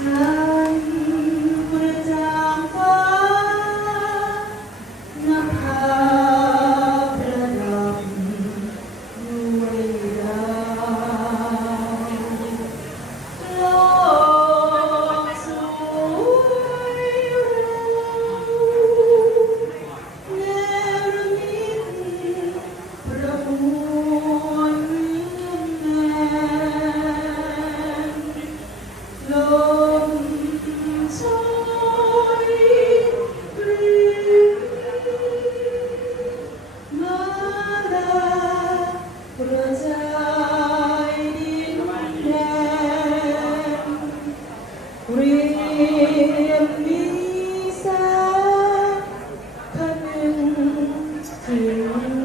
Yes. 우리 미사하는 주